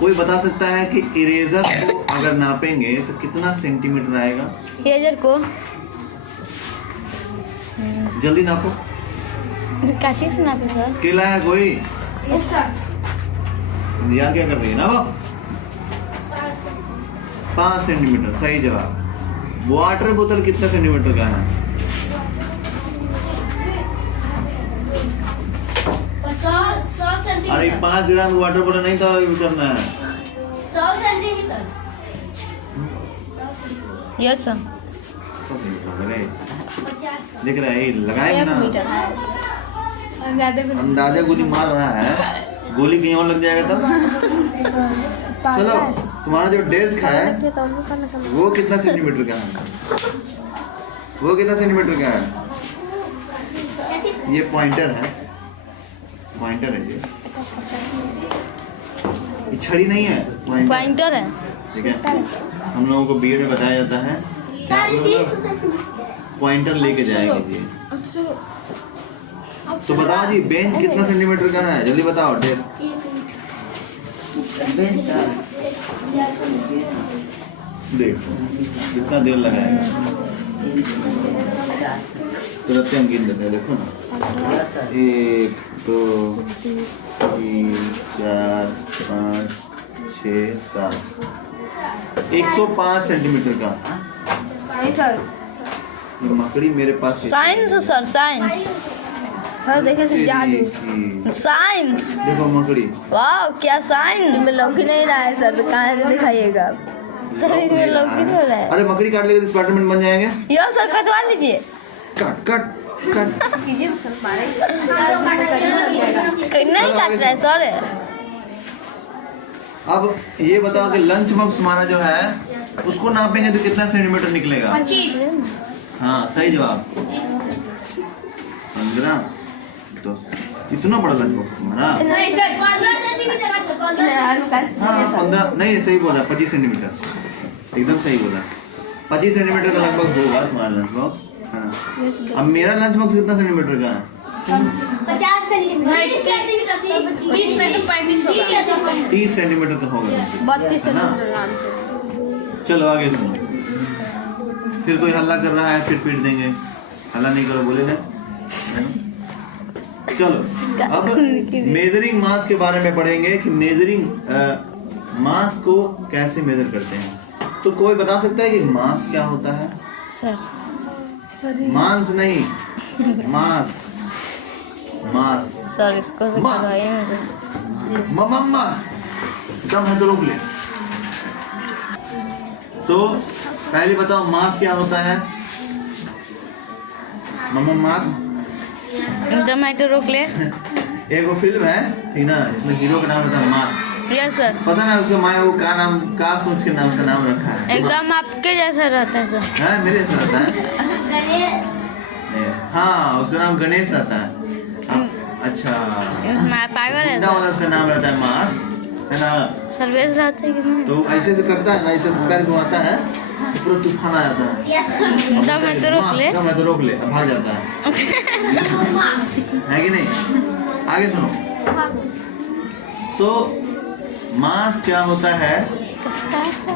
कोई बता सकता है कि इरेजर को अगर नापेंगे तो कितना सेंटीमीटर आएगा? इरेजर को जल्दी नापो। क्या चीज नापे सर? स्केल है कोई? Yes sir. यार क्या कर रही है ना वो? 5 सेंटीमीटर सही जवाब। वाटर बोतल कितना सेंटीमीटर का है? 100 सेंटीमीटर। अरे 5 ग्राम वाटर बोतल नहीं था यूज करना है। 100 सेंटीमीटर। Yes sir. 100 सेंटीमीटर लगे 50। दिख रहा है लगाए 1 ना। मीटर है। अंदाजा गोली मार रहा है, गोली कहीं और लग जाएगा तब। चलो तुम्हारा जो डेस्क है वो कितना सेंटीमीटर का है? वो कितना सेंटीमीटर का है? ये पॉइंटर है, पॉइंटर है ये छड़ी नहीं है, पॉइंटर है। ठीक है। हम लोगों को बीएड में बताया जाता है पॉइंटर लेके जाएंगे जी। तो बताओ जी बेंच कितना सेंटीमीटर का है? जल्दी बताओ। डेस्क देखो कितना देर लगाएगा, तुरंत हम गिन देते हैं। देखो ना 1 2 3 4 5 6 7 105 सेंटीमीटर का। ये मकड़ी मेरे पास साइंस सर, साइंस सर। देखिए सर जादू साइंस। देखो मकड़ी। वाह क्या साइंस। में लौकी नहीं रहा है सर, तो कहाँ से दिखाइएगा आप? सर इसमें लोग कितने हो रहा है? अरे मकड़ी काट लेगा तो स्पाइडरमैन बन जाएंगे। यो सर कटवा लीजिए। Cut cut cut. कीजिए सर, मारे नहीं काट रहा है सर। अब ये बताओ कि लंच बॉक्स हमारा जो है उसको नापेंगे तो कितना सेंटीमीटर निकलेगा? 25। हाँ सही जवाब। 15 तो इतना बड़ा लंच बॉक्स तुम्हारा? नहीं सर 15 सेंटीमीटर का सर 15। हाँ 15 नहीं सही बोला, 25 सेंटीमीटर एकदम सही बोला। 25 सेंटीमीटर का लगभग होगा तुम्हारा लंच बॉक्स। हाँ। अब मेरा लंच बॉक्स कितना सेंटीमीटर का है? 50 सेंटीमीटर। 20 सेंटीमीटर। 20 में तो 35 होगा। 30 सेंटीमीटर का होगा। 32 है ना? सेंटीमीटर। चलो आगे सुनो। फिर कोई हल्ला कर रहा है फिर पीट देंगे। हल्ला नहीं करो बोले ना। है ना? चलो अब मेजरिंग मास के बारे में पढ़ेंगे कि मेजरिंग मास को कैसे मेजर करते हैं। तो कोई बता सकता है कि मास क्या होता है? सर मांस नहीं, मास। मास सर इसको से मास। करवाइए मुझे। मास दम है तो रोक ले। तो पहले बताओ मास क्या होता है? मास टमाटो रोक ले। एक वो फिल्म है ठीक ना, इसमें हीरो का नाम होता है मास। Yes sir. पता ना उसका माया वो का नाम का सोच के नाम उसका नाम रखा है। एकदम आपके जैसा रहता है सर। हाँ मेरे जैसा रहता है। गणेश। हाँ उसका नाम गणेश रहता है। अच्छा पागल है गुंडा वाला उसका नाम रहता है मास, है ना? सर्वेस रहता है कि नहीं? तो ऐसे से करता है ना, ऐसे से पैर घुमाता है तो पूरा तूफान आ जाता है। Yes sir. टमाटो रोक ले। मैं तो रोक ले अब भाग जाता है कि नहीं? आगे सुनो। तो मास क्या होता है?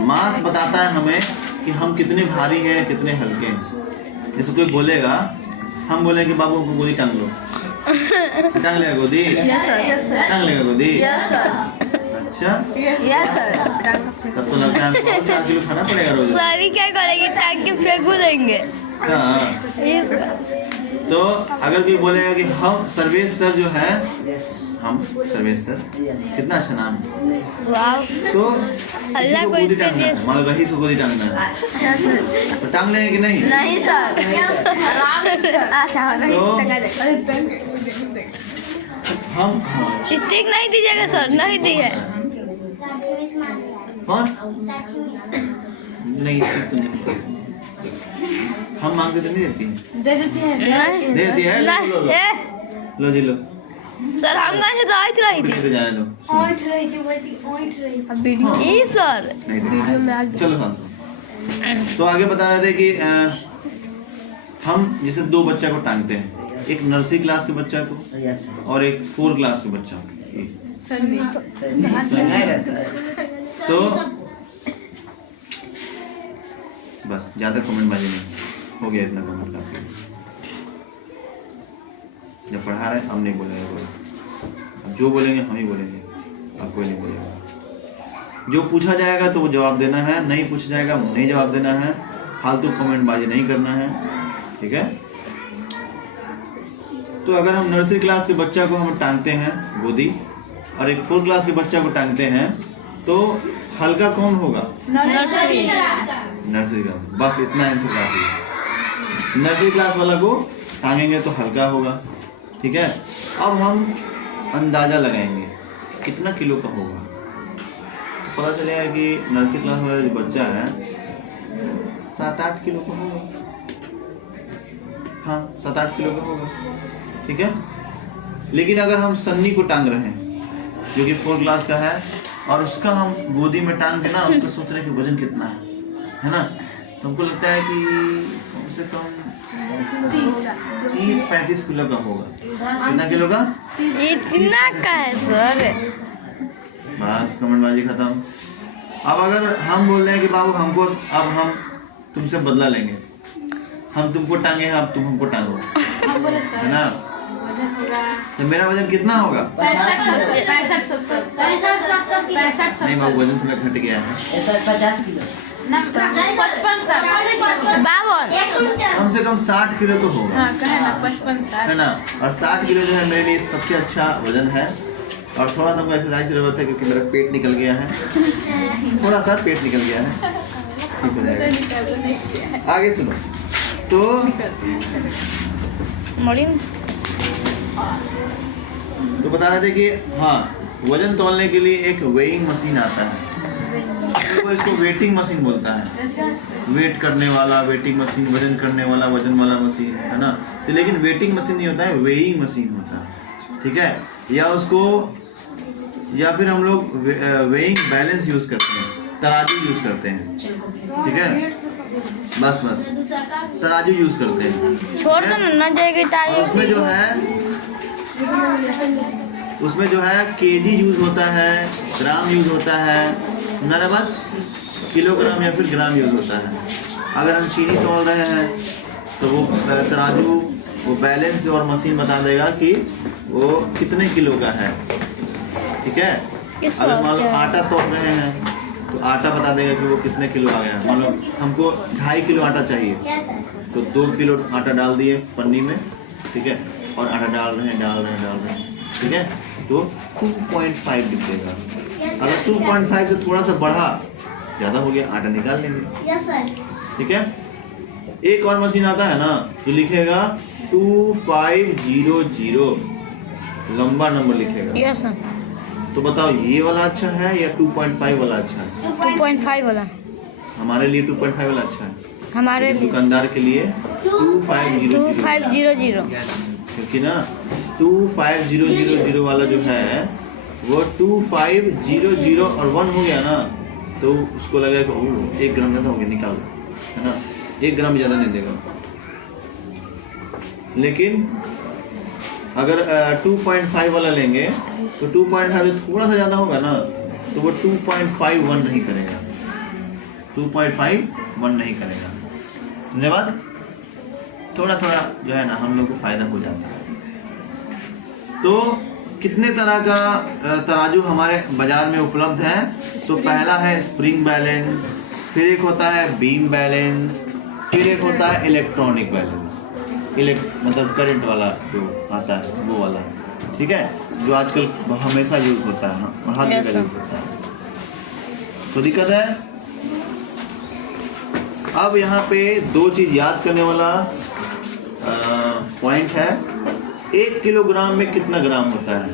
मास बताता है हमें कि हम कितने भारी हैं कितने हल्के हैं। जैसे कोई बोलेगा, हम बोले कि बाबू हमको गोदी टांग लो, टांग लेगा गोदी? टांग लेगा गोदी? अच्छा यस सर। तब तो लगता है हमको 4 किलो खाना पड़ेगा रोज। सारी क्या करेंगे? टांग के फेंक देंगे। हाँ तो अगर कोई बोलेगा कि हम सर्वेश सर जो है, हम सर्वेश सर, कितना अच्छा नाम है। वाह तो अल्लाह किसी को को गोदी इसके टांगना लिए है, मान लो रहीस को गोदी टांगना है तो टांग लेंगे कि नहीं? नहीं सर। अच्छा हम स्टिक नहीं दीजिएगा सर। नहीं दी है। कौन नहीं stick तो नहीं, हम मांगते तो नहीं देती है। दे देती है। नहीं दे देती है। लो लो लो ए, लो जी लो। सर हम कहाँ से तो आई रही पीछे थी। तो जाने दो। ओंठ रही थी बेटी, ओंठ रही थी। अब वीडियो ई सर नहीं वीडियो में आ देती। गया। चलो शांत हो। तो आगे बता रहे थे कि हम जैसे 2 बच्चा को टांगते हैं, एक नर्सरी क्लास के बच्चा को और एक 4 क्लास के बच्चा को। तो बस ज्यादा कमेंटबाजी नहीं, हो गया इतना कमेंट काफी। जब पढ़ा रहे हम नहीं बोलेंगे कोई, अब जो बोलेंगे हम ही बोलेंगे, अब कोई नहीं बोलेगा। जो पूछा जाएगा तो वो जवाब देना है, नहीं पूछा जाएगा नहीं जवाब देना है, फालतू कमेंटबाजी नहीं करना है, ठीक है। तो अगर हम नर्सरी क्लास के बच्चा को हम टांगते हैं गोदी और एक 4th क्लास के बच्चा को टांगते हैं तो हल्का कौन होगा? नर्सरी। Nursery class. बस इतना आंसर काफी है। नर्सरी क्लास वाला को टांगेंगे तो हल्का होगा, ठीक है। अब हम अंदाजा लगाएंगे कितना किलो का होगा। तो पता चलेगा कि नर्सरी क्लास वाला जो बच्चा है 7-8 किलो का होगा। हाँ 7-8 किलो का होगा, ठीक है। लेकिन अगर हम सन्नी को टांग रहे हैं जो कि 4th क्लास का है और उसका हम गोदी में टांग के ना उसका सोच रहे हैं कि वजन कितना है ना, तो हमको लगता है कि कम से कम 30-35 किलो का होगा। कितना किलो का? इतना का है सर? बस कमेंटबाजी खत्म। अब अगर हम बोल रहे हैं कि बाबू हमको अब हम तुमसे बदला लेंगे, हम तुमको टांगे हैं अब तुम हमको टांगो, है ना। तो मेरा वजन कितना होगा? 65 नहीं बाबू वजन थोड़ा घट गया है, 50 किलो। 52। कम से कम 60 किलो तो होगा, है ना। और 60 किलो जो है मेरे लिए सबसे अच्छा वजन है। और थोड़ा सा मुझे एक्सरसाइज की जरूरत है क्योंकि मेरा पेट निकल गया है, थोड़ा सा पेट निकल गया है, ठीक हो जाएगा। आगे सुनो। तो बता रहे थे कि हाँ वजन तौलने के लिए एक वेइंग मशीन आता है, तो इसको वेटिंग मशीन बोलता है। वेट करने वाला वेटिंग मशीन, वजन करने वाला वजन वाला मशीन, है ना। तो लेकिन वेटिंग मशीन नहीं होता है, वेइंग मशीन होता है, ठीक है। या फिर हम लोग वेइंग बैलेंस यूज करते हैं, तराजू यूज करते हैं, ठीक है। बस तराजू यूज करते हैं। छोड़ दो ना जाएगी और उसमें जो है केजी यूज होता है, ग्राम यूज होता है, मेरा बात किलोग्राम या फिर ग्राम यूज होता है। अगर हम चीनी तोल रहे हैं तो वो तराजू वो बैलेंस और मशीन बता देगा कि वो कितने किलो का है, ठीक है। अगर मान लो आटा तोल रहे हैं तो आटा बता देगा कि वो कितने किलो आ गया। मान लो हमको 2.5 किलो आटा चाहिए तो 2 किलो आटा डाल दिए पन्नी में, ठीक है, और आटा डाल रहे हैं, ठीक है, तो 2.5 दिखेगा। अगर 2.5 से थोड़ा सा बढ़ा, ज़्यादा हो गया, आटा निकाल लेंगे, ठीक है। एक और मशीन आता है ना जो लिखेगा 2500, लंबा नंबर लिखेगा। Yes sir. तो बताओ ये वाला अच्छा है या 2.5 वाला अच्छा है? 2.5 वाला। हमारे लिए 2.5 वाला अच्छा है, हमारे लिए दुकानदार के लिए 2500, क्योंकि ना 25000 वाला जो है वो 2500 और 1 हो गया ना तो उसको लगेगा कि 1 ग्राम ज़्यादा हो गया, निकाल, है ना। 1 ग्राम ज़्यादा नहीं देगा। लेकिन अगर 2.5 वाला लेंगे तो 2.5 थोड़ा सा ज़्यादा होगा ना तो वो 2.51 नहीं करेगा, 2.51 नहीं करेगा। समझे बात? थोड़ा थोड़ा जो है ना हम लोग को फायदा हो जाता है। तो कितने तरह का तराजू हमारे बाजार में उपलब्ध है? तो पहला है स्प्रिंग बैलेंस, फिर एक होता है बीम बैलेंस, फिर एक होता है इलेक्ट्रॉनिक बैलेंस, मतलब करंट वाला जो आता है वो वाला, ठीक है, जो आजकल हमेशा यूज होता है, हर जगह यूज होता है। तो दिक्कत है। अब यहाँ पे 2 चीज याद करने वाला पॉइंट है। 1 किलोग्राम में कितना ग्राम होता है?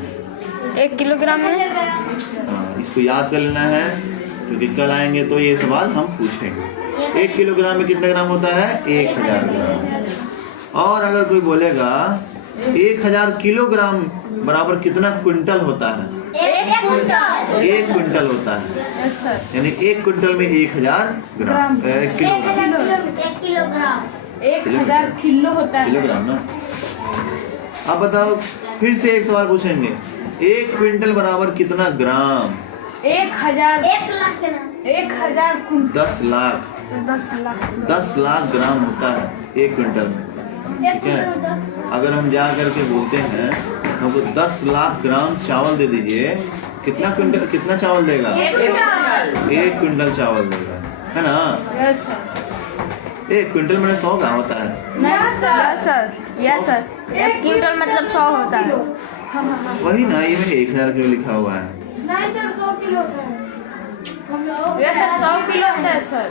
1 किलोग्राम में इसको याद कर लेना है क्योंकि कल आएंगे तो ये सवाल हम पूछेंगे। 1 किलोग्राम में कितना ग्राम होता है? 1000 ग्राम। और अगर कोई बोलेगा 1000 किलोग्राम बराबर कितना क्विंटल होता है? 1 क्विंटल होता है, यानी 1 क्विंटल में 1000 ग्राम, किलोग्राम 1000 किलो होता है। किलोग्राम ना। अब बताओ, फिर से एक सवाल पूछेंगे, 1 क्विंटल बराबर कितना ग्राम? 1000 1 लाख के नाम 1000 10 लाख 10 लाख 10 लाख ग्राम होता है 1 क्विंटल में। ठीक है, अगर हम जा करके बोलते हैं हमको 10 लाख ग्राम चावल दे दीजिए, कितना क्विंटल, कितना चावल देगा? 1 क्विंटल चावल देगा, है ना? यस सर 1 क्विंटल में 100 ग्राम होता है। नहीं sir yes sir yes sir 1 quintal मतलब 100 होता है। वही ना, ये में 1000 किलो लिखा हुआ है। नहीं sir 100 kilo sir yes sir 100 kilo होता है सर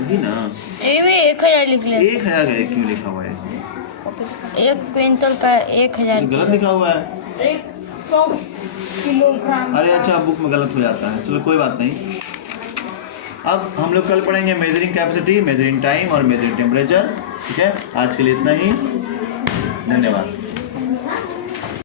वही ना, ये भी 1000 लिख ले 1000 है, क्यों लिखा हुआ है इसमें? 1 क्विंटल का 1000 गलत लिखा हुआ है। 100 किलोग्राम अरे अच्छा, बुक में गलत हो जाता है, चलो कोई बात नहीं। अब हम लोग कल पढ़ेंगे मेजरिंग कैपेसिटी, मेजरिंग टाइम और मेजरिंग टेम्परेचर। ठीक है, आज के लिए इतना ही, धन्यवाद।